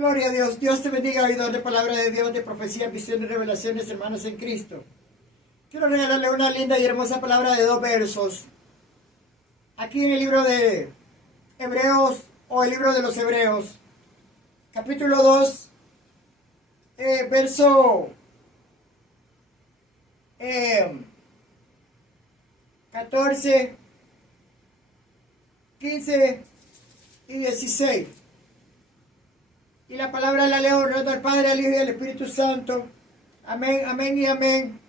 Gloria a Dios. Dios te bendiga, oidor de palabra de Dios, de profecía, visión y revelaciones, hermanos en Cristo. Quiero regalarle una linda y hermosa palabra de 2 versos. Aquí en el libro de Hebreos, o el libro de los Hebreos, capítulo 2, verso 14, 15 y 16. Y la palabra la leo honrando al Padre, al Hijo y al Espíritu Santo. Amén, amén y amén.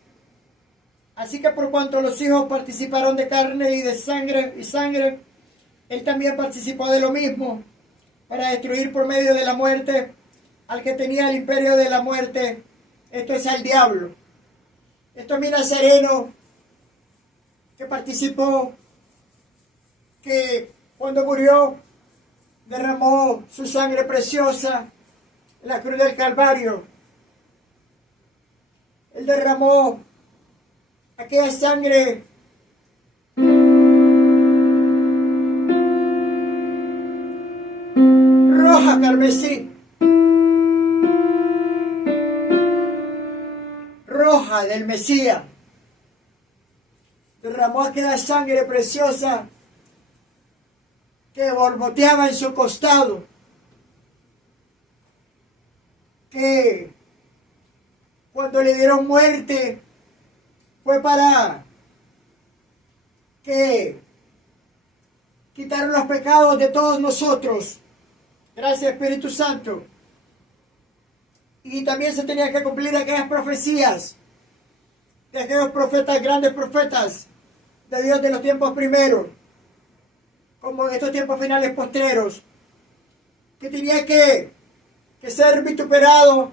Así que por cuanto los hijos participaron de carne y de sangre, Él también participó de lo mismo, para destruir por medio de la muerte al que tenía el imperio de la muerte, esto es al diablo. Esto es mi Nazareno, que participó, que cuando murió derramó su sangre preciosa en la cruz del Calvario. Él derramó aquella sangre roja carmesí, roja del Mesías. Derramó aquella sangre preciosa que borboteaba en su costado, que cuando le dieron muerte fue para que quitaron los pecados de todos nosotros. Gracias, Espíritu Santo. Y también se tenía que cumplir aquellas profecías de aquellos profetas, grandes profetas de Dios de los tiempos primeros, como en estos tiempos finales postreros, que tenía que ser vituperado,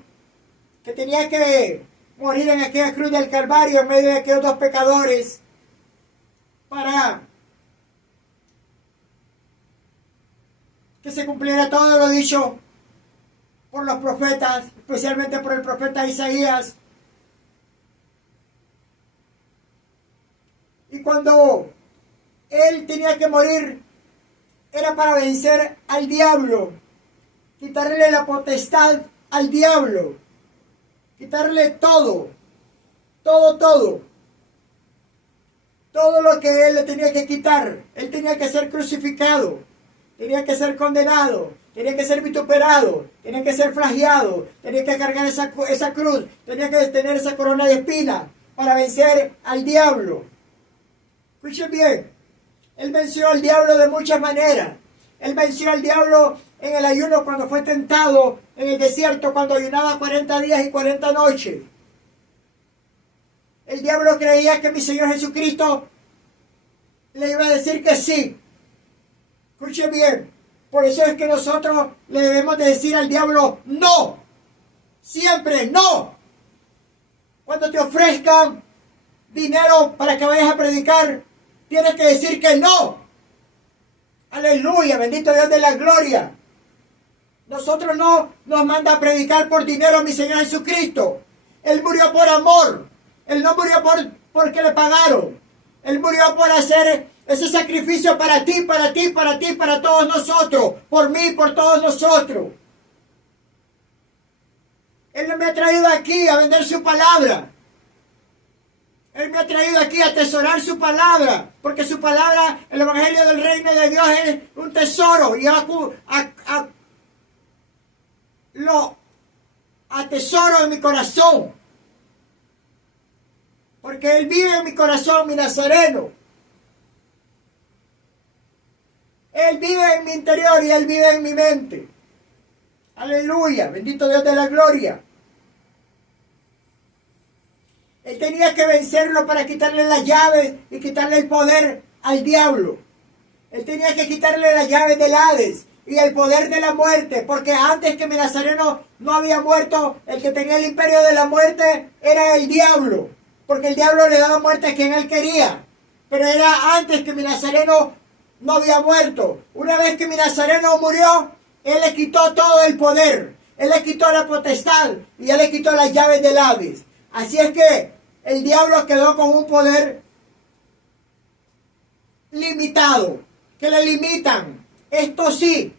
que tenía que morir en aquella cruz del Calvario en medio de aquellos dos pecadores, para que se cumpliera todo lo dicho por los profetas, especialmente por el profeta Isaías. Y cuando Él tenía que morir, era para vencer al diablo, quitarle la potestad al diablo, quitarle todo lo que Él le tenía que quitar. Él tenía que ser crucificado, tenía que ser condenado, tenía que ser vituperado, tenía que ser flagelado, tenía que cargar esa cruz, tenía que tener esa corona de espinas para vencer al diablo. Escuchen bien, Él venció al diablo de muchas maneras. Él venció al diablo en el ayuno cuando fue tentado en el desierto, cuando ayunaba 40 días y 40 noches. El diablo creía que mi Señor Jesucristo le iba a decir que sí. Escuchen bien, por eso es que nosotros le debemos de decir al diablo no. Siempre no. Cuando te ofrezcan dinero para que vayas a predicar, tienes que decir que no. Aleluya, bendito Dios de la gloria. Nosotros no nos manda a predicar por dinero a mi Señor Jesucristo. Él murió por amor. Él no murió porque le pagaron. Él murió por hacer ese sacrificio para ti, para todos nosotros. Por mí, por todos nosotros. Él no me ha traído aquí a vender su palabra. Él me ha traído aquí a atesorar su palabra, porque su palabra, el evangelio del reino de Dios, es un tesoro, y lo atesoro en mi corazón, porque Él vive en mi corazón, mi Nazareno. Él vive en mi interior y Él vive en mi mente. Aleluya, bendito Dios de la gloria. Él tenía que vencerlo para quitarle las llaves y quitarle el poder al diablo. Él tenía que quitarle las llaves del Hades y el poder de la muerte, porque antes que mi Nazareno no había muerto, el que tenía el imperio de la muerte era el diablo, porque el diablo le daba muerte a quien él quería. Pero era antes que mi Nazareno no había muerto. Una vez que mi Nazareno murió, Él le quitó todo el poder, Él le quitó la potestad y Él le quitó las llaves del Hades. Así es que el diablo quedó con un poder limitado, que le limitan. Esto sí,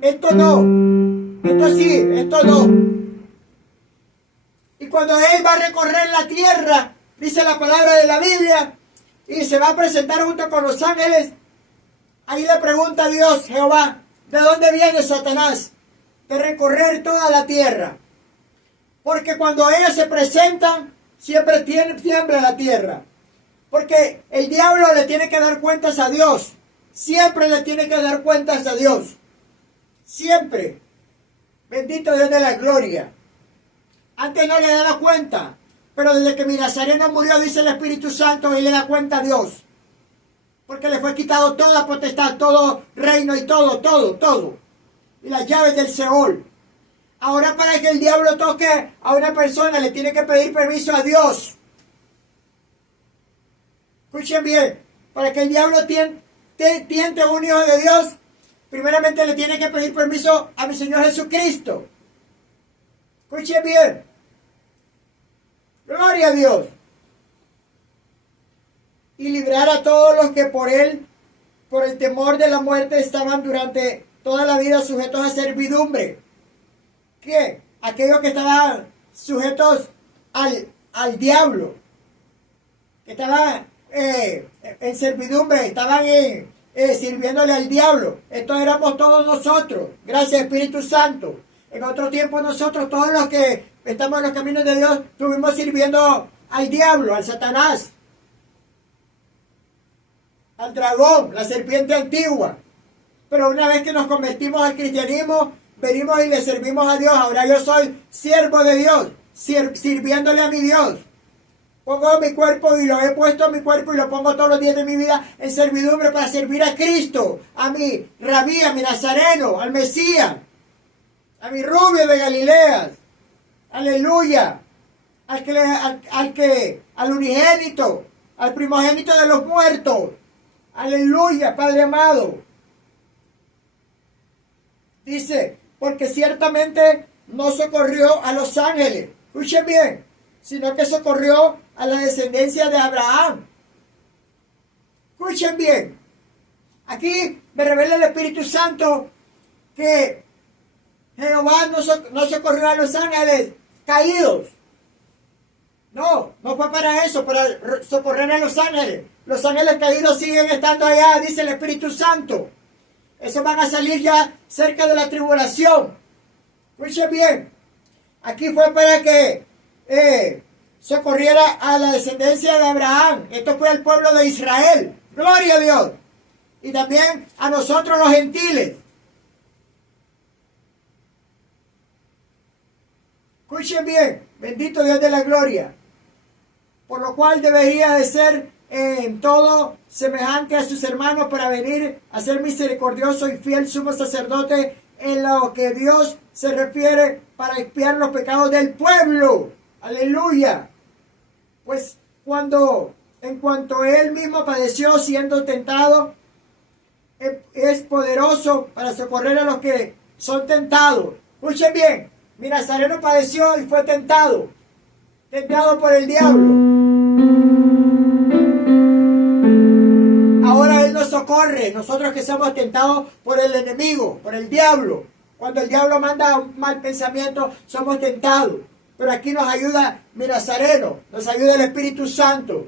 esto no, esto sí, esto no. Y cuando Él va a recorrer la tierra, dice la palabra de la Biblia, y se va a presentar junto con los ángeles, ahí le pregunta a Dios, Jehová, ¿de dónde viene Satanás? De recorrer toda la tierra. Porque cuando ellos se presentan, siempre tiembla la tierra. Porque el diablo le tiene que dar cuentas a Dios. Siempre le tiene que dar cuentas a Dios. Siempre. Bendito Dios de la gloria. Antes no le daba cuenta. Pero desde que mi Nazareno murió, dice el Espíritu Santo, él le da cuenta a Dios. Porque le fue quitado toda potestad, todo reino y todo. Y las llaves del Seol. Ahora para que el diablo toque a una persona, le tiene que pedir permiso a Dios. Escuchen bien. Para que el diablo tiente a un hijo de Dios, primeramente le tiene que pedir permiso a mi Señor Jesucristo. Escuchen bien. Gloria a Dios. Y librar a todos los que por él, por el temor de la muerte, estaban durante toda la vida sujetos a servidumbre. ¿Qué? Aquellos que estaban sujetos al diablo, que estaban en servidumbre, estaban sirviéndole al diablo. Estos éramos todos nosotros, gracias Espíritu Santo. En otro tiempo nosotros, todos los que estamos en los caminos de Dios, estuvimos sirviendo al diablo, al Satanás, al dragón, la serpiente antigua. Pero una vez que nos convertimos al cristianismo, venimos y le servimos a Dios. Ahora yo soy siervo de Dios, sirviéndole a mi Dios. Pongo mi cuerpo y lo he puesto en mi cuerpo y lo pongo todos los días de mi vida en servidumbre para servir a Cristo, a mi Rabí, a mi Nazareno, al Mesías, a mi rubio de Galilea. Aleluya. Al unigénito, al primogénito de los muertos. Aleluya, Padre amado. Dice, porque ciertamente no socorrió a los ángeles, escuchen bien, sino que socorrió a la descendencia de Abraham. Escuchen bien. Aquí me revela el Espíritu Santo que Jehová no socorrió a los ángeles caídos. No fue para eso, para socorrer a los ángeles. Los ángeles caídos siguen estando allá, dice el Espíritu Santo. Esos van a salir ya cerca de la tribulación. Escuchen bien. Aquí fue para que socorriera a la descendencia de Abraham. Esto fue el pueblo de Israel. Gloria a Dios. Y también a nosotros los gentiles. Escuchen bien. Bendito Dios de la gloria. Por lo cual debería de ser en todo semejante a sus hermanos para venir a ser misericordioso y fiel sumo sacerdote en lo que Dios se refiere para expiar los pecados del pueblo. Aleluya. Pues en cuanto él mismo padeció siendo tentado, es poderoso para socorrer a los que son tentados. Escuchen bien, mi Nazareno padeció y fue tentado por el diablo. Ahora Él nos socorre, nosotros que somos tentados por el enemigo, por el diablo. Cuando el diablo manda un mal pensamiento, somos tentados. Pero aquí nos ayuda mi Nazareno, nos ayuda el Espíritu Santo.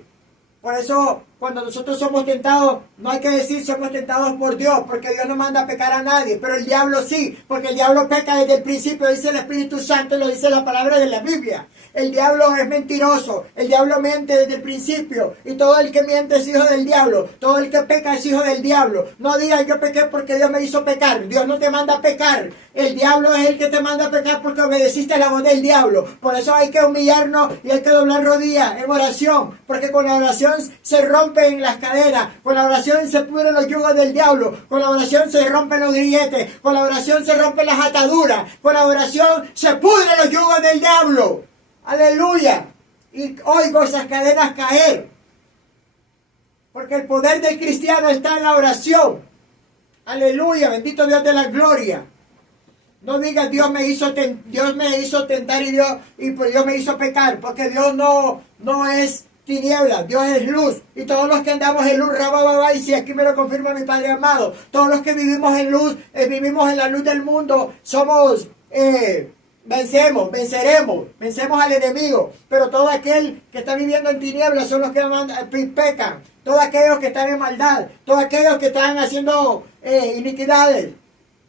Por eso, cuando nosotros somos tentados, no hay que decir somos tentados por Dios, porque Dios no manda a pecar a nadie, pero el diablo sí, porque el diablo peca desde el principio, dice el Espíritu Santo, lo dice la palabra de la Biblia. El diablo es mentiroso, el diablo miente desde el principio, y todo el que miente es hijo del diablo, todo el que peca es hijo del diablo. No digas yo pequé porque Dios me hizo pecar, Dios no te manda a pecar, el diablo es el que te manda a pecar porque obedeciste la voz del diablo. Por eso hay que humillarnos y hay que doblar rodillas en oración, porque con la oración se rompen las cadenas, con la oración se pudren los yugos del diablo, con la oración se rompen los grilletes, con la oración se rompen las ataduras, con la oración se pudren los yugos del diablo. Aleluya. Y oigo esas cadenas caer, porque el poder del cristiano está en la oración. Aleluya, bendito Dios de la gloria. No digas Dios me hizo tentar y Dios me hizo pecar, porque Dios no es tinieblas, Dios es luz, y todos los que andamos en luz, rabababa, y si aquí me lo confirma mi Padre amado, todos los que vivimos en luz, vivimos en la luz del mundo, somos, vencemos al enemigo, pero todo aquel que está viviendo en tinieblas son los que pecan, todos aquellos que están en maldad, todos aquellos que están haciendo iniquidades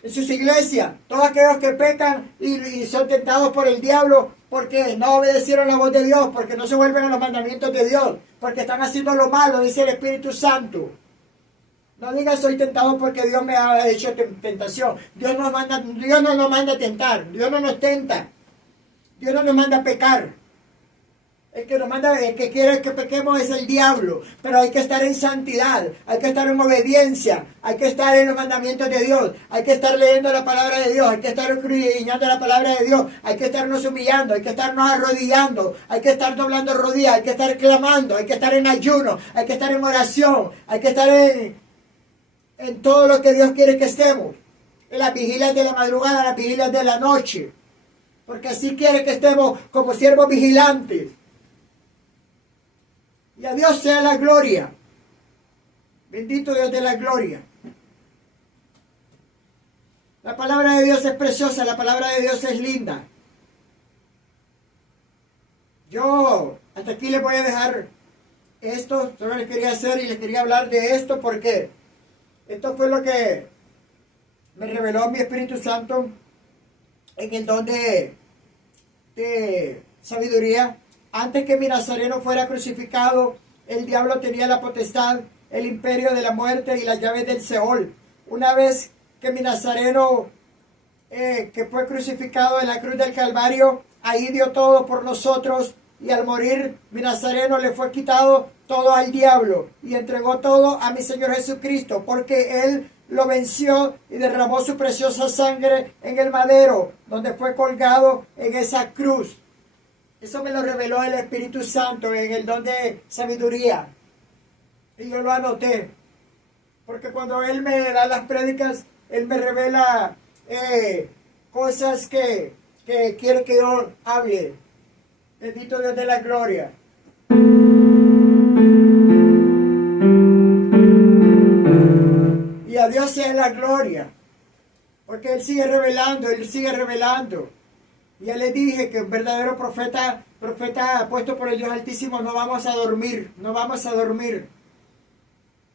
en sus iglesias, todos aquellos que pecan y son tentados por el diablo, porque no obedecieron la voz de Dios, porque no se vuelven a los mandamientos de Dios, porque están haciendo lo malo, dice el Espíritu Santo. No digas soy tentado porque Dios me ha hecho tentación. Dios no nos manda a tentar, Dios no nos tenta, Dios no nos manda a pecar. El que quiere que pequemos es el diablo, pero hay que estar en santidad, hay que estar en obediencia, hay que estar en los mandamientos de Dios, hay que estar leyendo la palabra de Dios, hay que estar escudriñando la palabra de Dios, hay que estarnos humillando, hay que estarnos arrodillando, hay que estar doblando rodillas, hay que estar clamando, hay que estar en ayuno, hay que estar en oración, hay que estar en todo lo que Dios quiere que estemos, en las vigilias de la madrugada, en las vigilias de la noche, porque así quiere que estemos como siervos vigilantes. Y a Dios sea la gloria. Bendito Dios de la gloria. La palabra de Dios es preciosa, la palabra de Dios es linda. Yo hasta aquí les voy a dejar esto, solo les quería hacer y les quería hablar de esto porque esto fue lo que me reveló mi Espíritu Santo en el don de sabiduría. Antes que mi Nazareno fuera crucificado, el diablo tenía la potestad, el imperio de la muerte y las llaves del Seol. Una vez que mi Nazareno, que fue crucificado en la cruz del Calvario, ahí dio todo por nosotros, y al morir mi Nazareno le fue quitado todo al diablo y entregó todo a mi Señor Jesucristo, porque Él lo venció y derramó su preciosa sangre en el madero, donde fue colgado en esa cruz. Eso me lo reveló el Espíritu Santo en el don de sabiduría. Y yo lo anoté. Porque cuando Él me da las prédicas, Él me revela cosas que quiere que yo hable. Bendito Dios de la gloria. Y a Dios sea la gloria. Porque Él sigue revelando, Él sigue revelando. Ya les dije que un verdadero profeta puesto por el Dios Altísimo, no vamos a dormir, no vamos a dormir.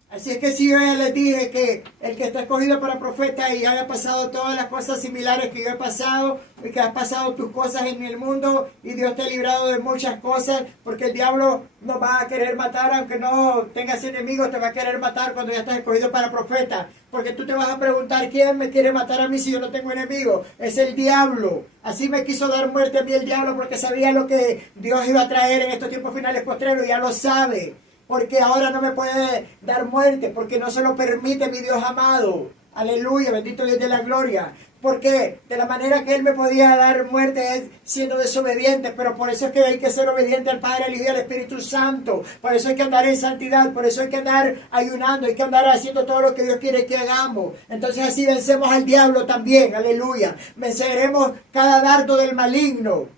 Así es que si yo ya les dije que el que está escogido para profeta y haya pasado todas las cosas similares que yo he pasado, y que has pasado tus cosas en el mundo, y Dios te ha librado de muchas cosas, porque el diablo no va a querer matar, aunque no tengas enemigos, te va a querer matar cuando ya estás escogido para profeta, porque tú te vas a preguntar, ¿quién me quiere matar a mí si yo no tengo enemigo? Es el diablo. Así me quiso dar muerte a mí el diablo, porque sabía lo que Dios iba a traer en estos tiempos finales postreros, ya lo sabe. Porque ahora no me puede dar muerte, porque no se lo permite mi Dios amado. Aleluya, bendito Dios de la gloria. Porque de la manera que Él me podía dar muerte es siendo desobediente, pero por eso es que hay que ser obediente al Padre, al Hijo y al Espíritu Santo. Por eso hay que andar en santidad, por eso hay que andar ayunando, hay que andar haciendo todo lo que Dios quiere que hagamos. Entonces así vencemos al diablo también, aleluya. Venceremos cada dardo del maligno.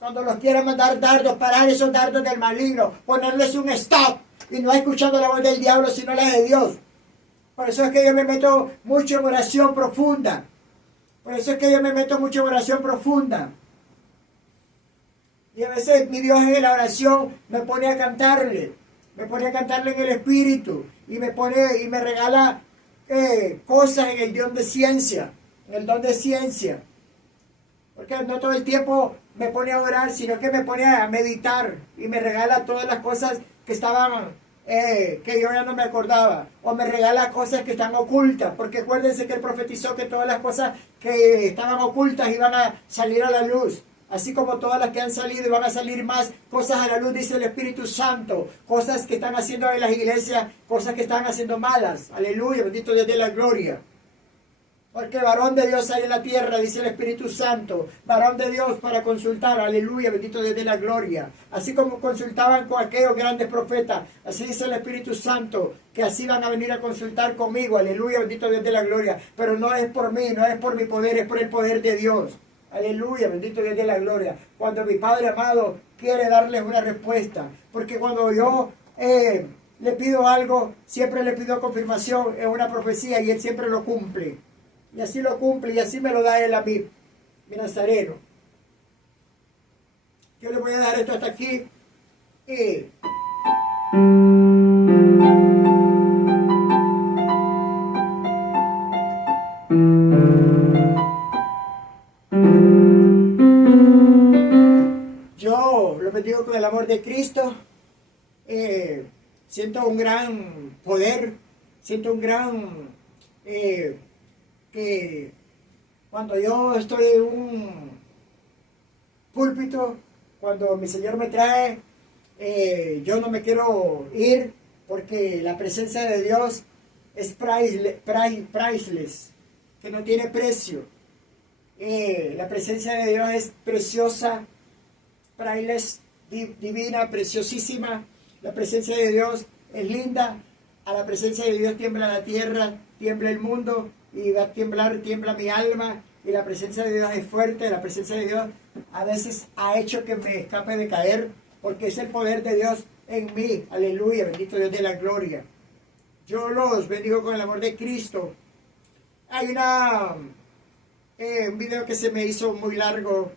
Cuando los quiera mandar dardos, parar esos dardos del maligno, ponerles un stop y no escuchando la voz del diablo, sino la de Dios. Por eso es que yo me meto mucho en oración profunda. Por eso es que yo me meto mucho en oración profunda. Y a veces mi Dios en la oración me pone a cantarle en el Espíritu, y me regala cosas en el don de ciencia, Porque no todo el tiempo me pone a orar, sino que me pone a meditar y me regala todas las cosas que estaban, que yo ya no me acordaba. O me regala cosas que están ocultas, porque acuérdense que Él profetizó que todas las cosas que estaban ocultas iban a salir a la luz. Así como todas las que han salido y van a salir más cosas a la luz, dice el Espíritu Santo. Cosas que están haciendo en las iglesias, cosas que están haciendo malas. Aleluya, bendito Dios de la gloria. Porque varón de Dios hay en la tierra, dice el Espíritu Santo. Varón de Dios para consultar. Aleluya, bendito Dios de la gloria. Así como consultaban con aquellos grandes profetas. Así dice el Espíritu Santo. Que así van a venir a consultar conmigo. Aleluya, bendito Dios de la gloria. Pero no es por mí, no es por mi poder, es por el poder de Dios. Aleluya, bendito Dios de la gloria. Cuando mi Padre amado quiere darles una respuesta. Porque cuando yo le pido algo, siempre le pido confirmación en una profecía y Él siempre lo cumple. Y así lo cumple y así me lo da Él a mí, mi Nazareno. Yo le voy a dar esto hasta aquí. Yo lo bendigo con el amor de Cristo. Siento un gran poder, siento un gran que cuando yo estoy en un púlpito, cuando mi Señor me trae, yo no me quiero ir porque la presencia de Dios es priceless, que no tiene precio. La presencia de Dios es preciosa, priceless, divina, preciosísima. La presencia de Dios es linda. A la presencia de Dios tiembla la tierra, tiembla el mundo y va a temblar, tiembla mi alma. Y la presencia de Dios es fuerte. La presencia de Dios a veces ha hecho que me escape de caer, porque es el poder de Dios en mí. Aleluya, bendito Dios de la gloria. Yo los bendigo con el amor de Cristo. Hay un video que se me hizo muy largo.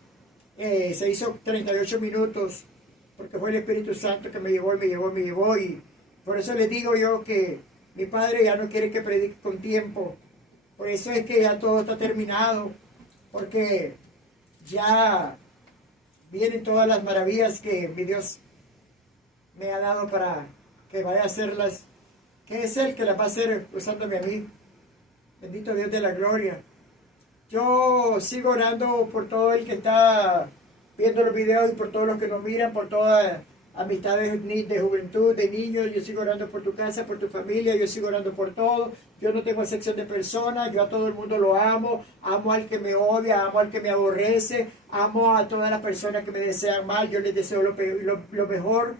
Se hizo 38 minutos, porque fue el Espíritu Santo que me llevó. Y por eso les digo yo que mi Padre ya no quiere que predique con tiempo. Por eso es que ya todo está terminado, porque ya vienen todas las maravillas que mi Dios me ha dado para que vaya a hacerlas, que es Él que las va a hacer usándome a mí. Bendito Dios de la gloria. Yo sigo orando por todo el que está viendo los videos y por todos los que nos miran, por todas amistades de juventud, de niños. Yo sigo orando por tu casa, por tu familia, yo sigo orando por todo. Yo no tengo excepción de personas, yo a todo el mundo lo amo. Amo al que me odia, amo al que me aborrece, amo a todas las personas que me desean mal, yo les deseo lo mejor.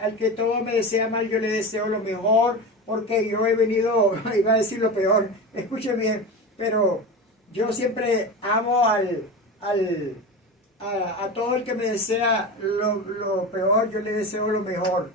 Al que todo me desea mal, yo le deseo lo mejor, porque yo he venido, iba a decir lo peor, escuchen bien, pero yo siempre amo a todo el que me desea lo peor, yo le deseo lo mejor.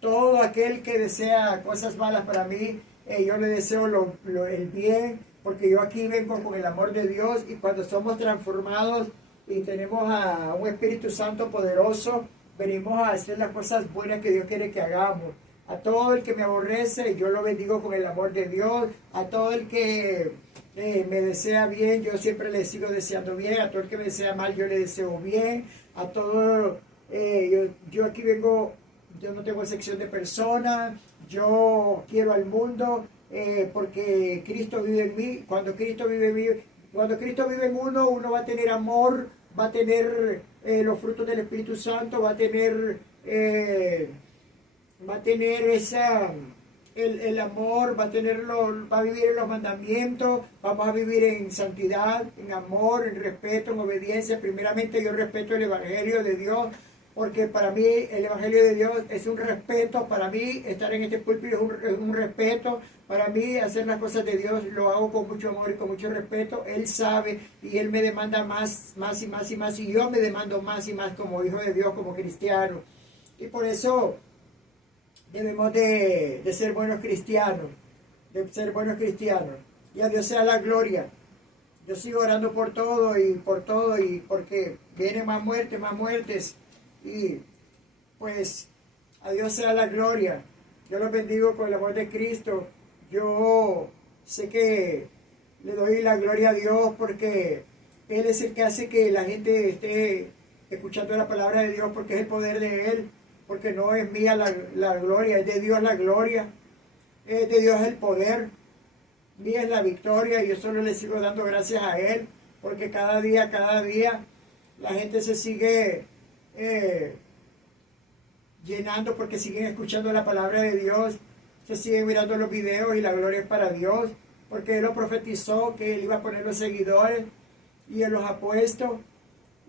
Todo aquel que desea cosas malas para mí, yo le deseo el bien, porque yo aquí vengo con el amor de Dios, y cuando somos transformados y tenemos a un Espíritu Santo poderoso, venimos a hacer las cosas buenas que Dios quiere que hagamos. A todo el que me aborrece, yo lo bendigo con el amor de Dios. A todo el que me desea bien, yo siempre le sigo deseando bien. A todo el que me desea mal, yo le deseo bien. A todo, yo aquí vengo, yo no tengo excepción de personas. Yo quiero al mundo porque Cristo vive en mí. Cuando Cristo vive en uno, uno va a tener amor, va a tener los frutos del Espíritu Santo, va a tener el amor, va a vivir en los mandamientos, vamos a vivir en santidad, en amor, en respeto, en obediencia. Primeramente yo respeto el Evangelio de Dios, porque para mí el Evangelio de Dios es un respeto. Para mí estar en este púlpito es un respeto. Para mí hacer las cosas de Dios lo hago con mucho amor y con mucho respeto. Él sabe y Él me demanda más y más y más, y yo me demando más y más como hijo de Dios, como cristiano. Y por eso debemos de ser buenos cristianos, y a Dios sea la gloria. Yo sigo orando por todo, y porque vienen más muertes, y pues a Dios sea la gloria. Yo los bendigo con el amor de Cristo. Yo sé que le doy la gloria a Dios, porque Él es el que hace que la gente esté escuchando la palabra de Dios, porque es el poder de Él. Porque no es mía la gloria, es de Dios la gloria, es de Dios el poder, mía es la victoria, y yo solo le sigo dando gracias a Él, porque cada día la gente se sigue llenando, porque siguen escuchando la palabra de Dios, se siguen mirando los videos, y la gloria es para Dios, porque Él lo profetizó, que Él iba a poner los seguidores, y Él los ha puesto,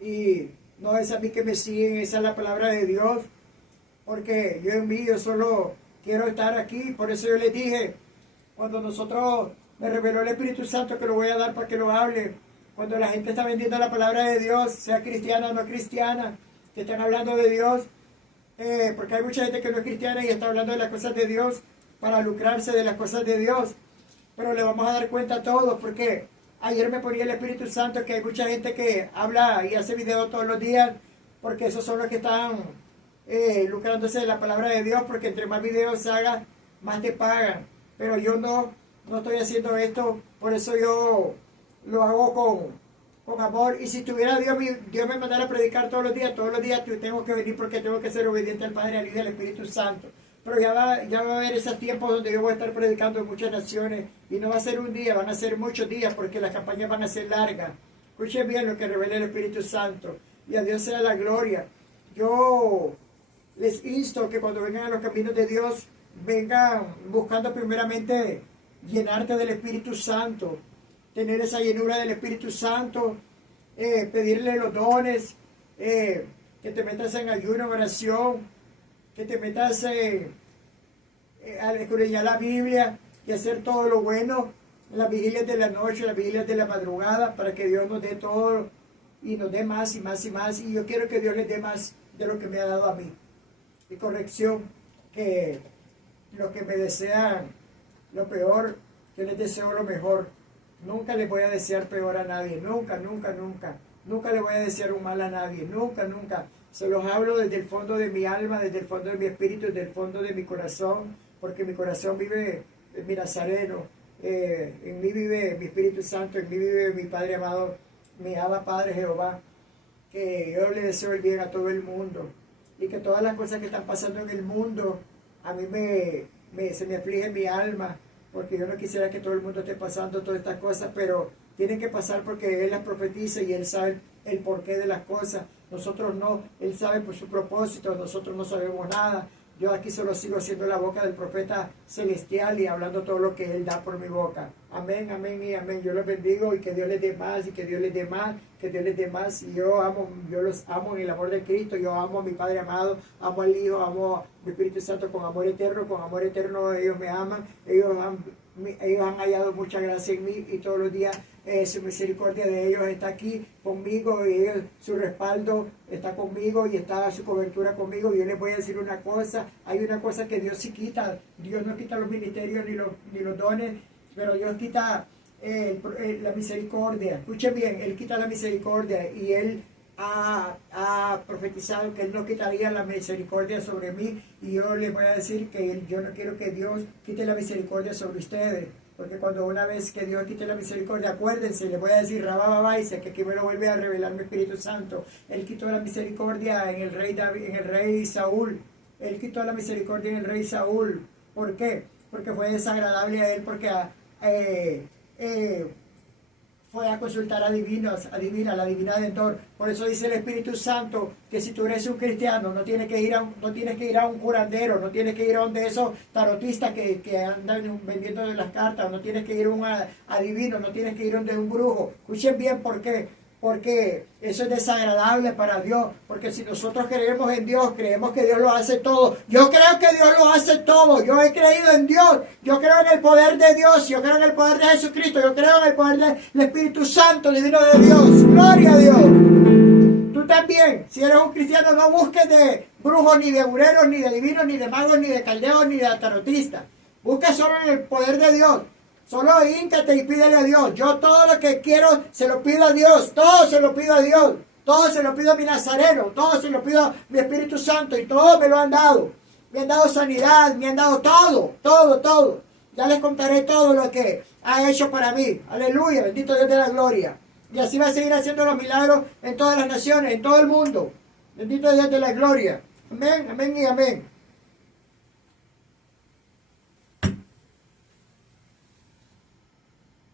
y no es a mí que me siguen, esa es la palabra de Dios. Porque yo solo quiero estar aquí. Por eso yo les dije, cuando me reveló el Espíritu Santo que lo voy a dar para que lo hable, cuando la gente está vendiendo la palabra de Dios, sea cristiana o no cristiana, que están hablando de Dios, porque hay mucha gente que no es cristiana y está hablando de las cosas de Dios para lucrarse de las cosas de Dios. Pero le vamos a dar cuenta a todos, porque ayer me ponía el Espíritu Santo que hay mucha gente que habla y hace videos todos los días, porque esos son los que están lucrándose de la palabra de Dios, porque entre más videos se haga, más te pagan. Pero yo no estoy haciendo esto, por eso yo lo hago con amor. Y si estuviera Dios me mandara a predicar todos los días tengo que venir, porque tengo que ser obediente al Padre, al Hijo y al Espíritu Santo. Pero ya va a haber esos tiempos donde yo voy a estar predicando en muchas naciones, y no va a ser un día, van a ser muchos días, porque las campañas van a ser largas. Escuchen bien lo que revela el Espíritu Santo, y a Dios sea la gloria. Yo les insto que cuando vengan a los caminos de Dios, vengan buscando primeramente llenarte del Espíritu Santo, tener esa llenura del Espíritu Santo, pedirle los dones, que te metas en ayuno, en oración, que te metas a escudriñar la Biblia y hacer todo lo bueno, las vigilias de la noche, las vigilias de la madrugada, para que Dios nos dé todo y nos dé más y más y más. Y yo quiero que Dios les dé más de lo que me ha dado a mí. Y corrección, que los que me desean lo peor, yo les deseo lo mejor. Nunca les voy a desear peor a nadie, nunca, nunca, nunca. Nunca le voy a desear un mal a nadie, nunca, nunca. Se los hablo desde el fondo de mi alma, desde el fondo de mi espíritu, desde el fondo de mi corazón, porque mi corazón vive en mi Nazareno, en mí vive mi Espíritu Santo, en mí vive mi Padre amado, mi Abba Padre Jehová, que yo le deseo el bien a todo el mundo, y que todas las cosas que están pasando en el mundo, a mí se me aflige mi alma, porque yo no quisiera que todo el mundo esté pasando todas estas cosas, pero tienen que pasar porque Él las profetiza y Él sabe el porqué de las cosas. Nosotros no, Él sabe por su propósito, nosotros no sabemos nada. Yo aquí solo sigo siendo la boca del profeta celestial y hablando todo lo que Él da por mi boca. Amén, amén y amén. Yo los bendigo y que Dios les dé más y que Dios les dé más, que Dios les dé más. Y yo los amo en el amor de Cristo. Yo amo a mi Padre amado, amo al Hijo, amo a mi Espíritu Santo con amor eterno ellos me aman, ellos han hallado mucha gracia en mí y todos los días su misericordia de ellos está aquí conmigo, y ellos, su respaldo está conmigo y está su cobertura conmigo. Y yo les voy a decir una cosa, hay una cosa que Dios sí quita. Dios no quita los ministerios ni los dones, pero Dios quita la misericordia. Escuchen bien, Él quita la misericordia, y Él ha profetizado que Él no quitaría la misericordia sobre mí, y yo les voy a decir que yo no quiero que Dios quite la misericordia sobre ustedes, porque cuando una vez que Dios quite la misericordia, acuérdense, les voy a decir Rabababaiza, que aquí me lo vuelve a revelar mi Espíritu Santo. Él quitó la misericordia en el rey David, en el rey Saúl. Él quitó la misericordia en el rey Saúl. ¿Por qué? Porque fue desagradable a él, porque fue a consultar a la divina Adentor. Por eso dice el Espíritu Santo que si tú eres un cristiano, no tienes que ir a un curandero, no tienes que ir a donde esos tarotistas que andan vendiendo las cartas, no tienes que ir a un adivino, no tienes que ir donde un brujo. Escuchen bien por qué. Porque eso es desagradable para Dios. Porque si nosotros creemos en Dios, creemos que Dios lo hace todo. Yo creo que Dios lo hace todo. Yo he creído en Dios. Yo creo en el poder de Dios. Yo creo en el poder de Jesucristo. Yo creo en el poder del Espíritu Santo divino de Dios. Gloria a Dios. Tú también, si eres un cristiano, no busques de brujos, ni de agureros, ni de divinos, ni de magos, ni de caldeos, ni de tarotistas. Busca solo en el poder de Dios. Solo híncate y pídele a Dios. Yo todo lo que quiero se lo pido a Dios. Todo se lo pido a Dios. Todo se lo pido a mi Nazareno. Todo se lo pido a mi Espíritu Santo. Y todo me lo han dado. Me han dado sanidad. Me han dado todo. Todo, todo. Ya les contaré todo lo que ha hecho para mí. Aleluya. Bendito Dios de la gloria. Y así va a seguir haciendo los milagros en todas las naciones, en todo el mundo. Bendito Dios de la gloria. Amén, amén y amén.